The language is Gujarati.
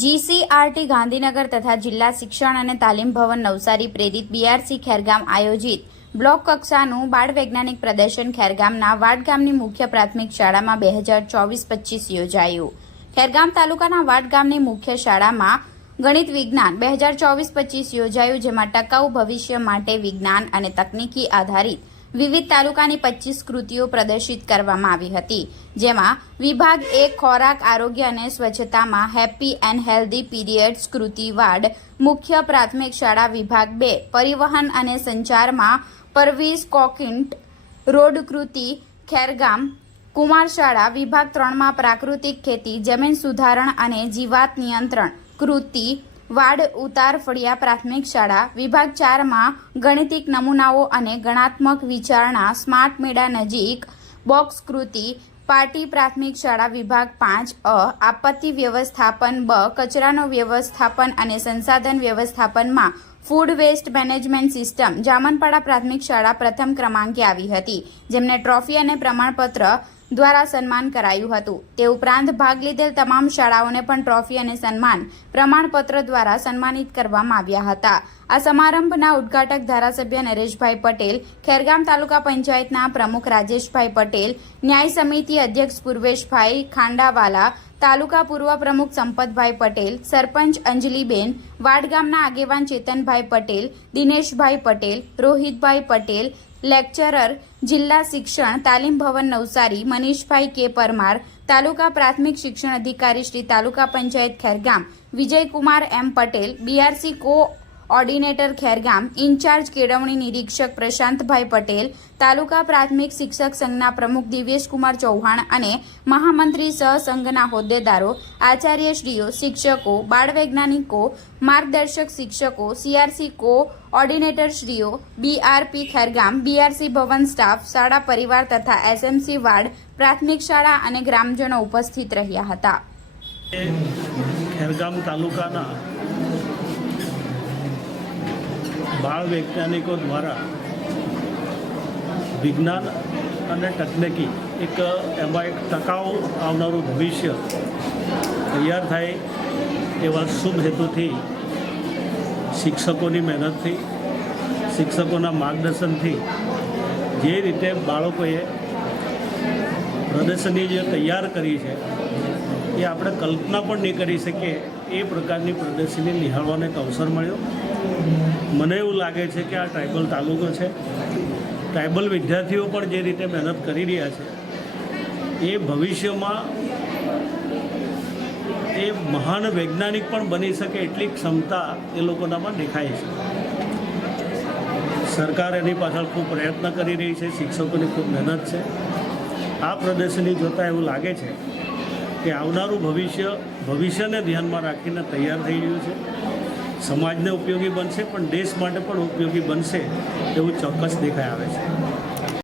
જીસીઆરટી ગાંધીનગર તથા જિલ્લા શિક્ષણ અને તાલીમ ભવન નવસારી પ્રેરિત બીઆરસી ખેરગામ આયોજિત બ્લોક કક્ષાનું બાળ વૈજ્ઞાનિક પ્રદર્શન ખેરગામના વાડ ગામની મુખ્ય પ્રાથમિક શાળામાં 2024-25 યોજાયું। ખેરગામ તાલુકાના વાડ ગામની મુખ્ય શાળામાં ગણિત વિજ્ઞાન 2024-25 યોજાયું, જેમાં ટકાઉ ભવિષ્ય માટે વિજ્ઞાન અને તકનીકી આધારિત વિવિધ તાલુકાની 25 કૃતિઓ પ્રદર્શિત કરવામાં આવી હતી, જેમાં વિભાગ 1 ખોરાક આરોગ્ય અને સ્વચ્છતામાં હેપી એન્ડ હેલ્ધી પીરિયડ્સ કૃતિ વાડ મુખ્ય પ્રાથમિક શાળા, વિભાગ 2 પરિવહન અને સંચારમાં પરવીઝ કોકિન્ટ રોડ કૃતિ ખેરગામ કુમાર શાળા, વિભાગ 3 માં પ્રાકૃતિક ખેતી જમીન સુધારણ અને જીવાત નિયંત્રણ કૃતિ વાડ ઉતાર ફળિયા પ્રાથમિક શાળા, વિભાગ 4 માં ગણિતિક નમૂનાઓ અને ગણાત્મક વિચારણા સ્માર્ટ મેળા નજીક બોક્સ કૃતિ પાટી પ્રાથમિક શાળા, વિભાગ 5 આપત્તિ વ્યવસ્થાપન, કચરાનો વ્યવસ્થાપન અને સંસાધન વ્યવસ્થાપનમાં ફૂડ વેસ્ટ મેનેજમેન્ટ સિસ્ટમ જામનપાડા પ્રાથમિક શાળા પ્રથમ ક્રમાંકે આવી હતી, જેમને ટ્રોફી અને પ્રમાણપત્ર દ્વારા સન્માન કરાયું હતું। તે ઉપરાંત ભાગ લીધેલ તમામ શાળાઓને પણ ટ્રોફી અને સન્માન પ્રમાણપત્ર દ્વારા સન્માનિત કરવામાં આવ્યા હતા। આ સમારંભના ઉદ્ઘાટક ધારાસભ્ય નરેશભાઈ પટેલ, ખેરગામ તાલુકા પંચાયતના પ્રમુખ રાજેશભાઈ પટેલ, ન્યાય સમિતિ અધ્યક્ષ પૂર્વેશભાઈ ખાંડાવાલા, તાલુકા પૂર્વ પ્રમુખ સંપતભાઈ પટેલ, સરપંચ અંજલીબેન, વાડ ગામના આગેવાન ચેતનભાઈ પટેલ, દિનેશભાઈ પટેલ, રોહિતભાઈ પટેલ, લેક્ચરર જિલ્લા શિક્ષણ તાલીમ ભવન નવસારી મનીષભાઈ કે પરમાર, તાલુકા પ્રાથમિક શિક્ષણ અધિકારી Shri taluka panchayat Khergam Vijaykumar M Patel, BRC coordinator Khergam, incharge કેળવણી નિરીક્ષક પ્રશાંતભાઈ પટેલ, તાલુકા પ્રાથમિક શિક્ષક સંઘના પ્રમુખ દિવ્યેશકુમાર ચૌહાણ અને મહામંત્રી સહ સંઘના હોદ્દેદારો, આચાર્યશ્રીઓ, શિક્ષકો, બાળ વૈજ્ઞાનિકો, માર્ગદર્શક શિક્ષકો, સીઆરસી કોઓર્ડિનેટરશ્રીઓ, બીઆરપી ખેરગામ, બીઆરસી ભવન સ્ટાફ, શાળા પરિવાર તથા એસએમસી વાડ પ્રાથમિક શાળા અને ગ્રામજનો ઉપસ્થિત રહ્યા હતા। ખેરગામ તાલુકાના બાળ વૈજ્ઞાનિકો દ્વારા વિજ્ઞાન અને તકનીકી એમાં એક ટકાઉ આવનારું ભવિષ્ય તૈયાર થાય એવા શુભ હેતુથી શિક્ષકોની મહેનતથી, શિક્ષકોના માર્ગદર્શનથી જે રીતે બાળકોએ પ્રદર્શની જે તૈયાર કરી છે એ આપણે કલ્પના પણ નહીં કરી શકીએ એ પ્રકારની પ્રદર્શની નિહાળવાનો એક અવસર મળ્યો। મને એવું લાગે છે કે આ ટ્રાઇબલ તાલુકો છે, ટ્રાઇબલ વિદ્યાર્થીઓ પણ જે રીતે મહેનત કરી રહ્યા છે એ ભવિષ્યમાં એ મહાન વૈજ્ઞાનિક પણ બની શકે એટલી ક્ષમતા એ લોકોનામાં દેખાય છે। સરકાર એની પાછળ ખૂબ પ્રયત્ન કરી રહી છે, શિક્ષકોની ખૂબ મહેનત છે। આ પ્રદર્શની જોતાં એવું લાગે છે કે આવનારું ભવિષ્યને ધ્યાનમાં રાખીને તૈયાર થઈ રહ્યું છે, સમાજને ઉપયોગી બનશે પણ દેશ માટે પણ ઉપયોગી બનશે એવું ચોક્કસ દેખાઈ આવે છે।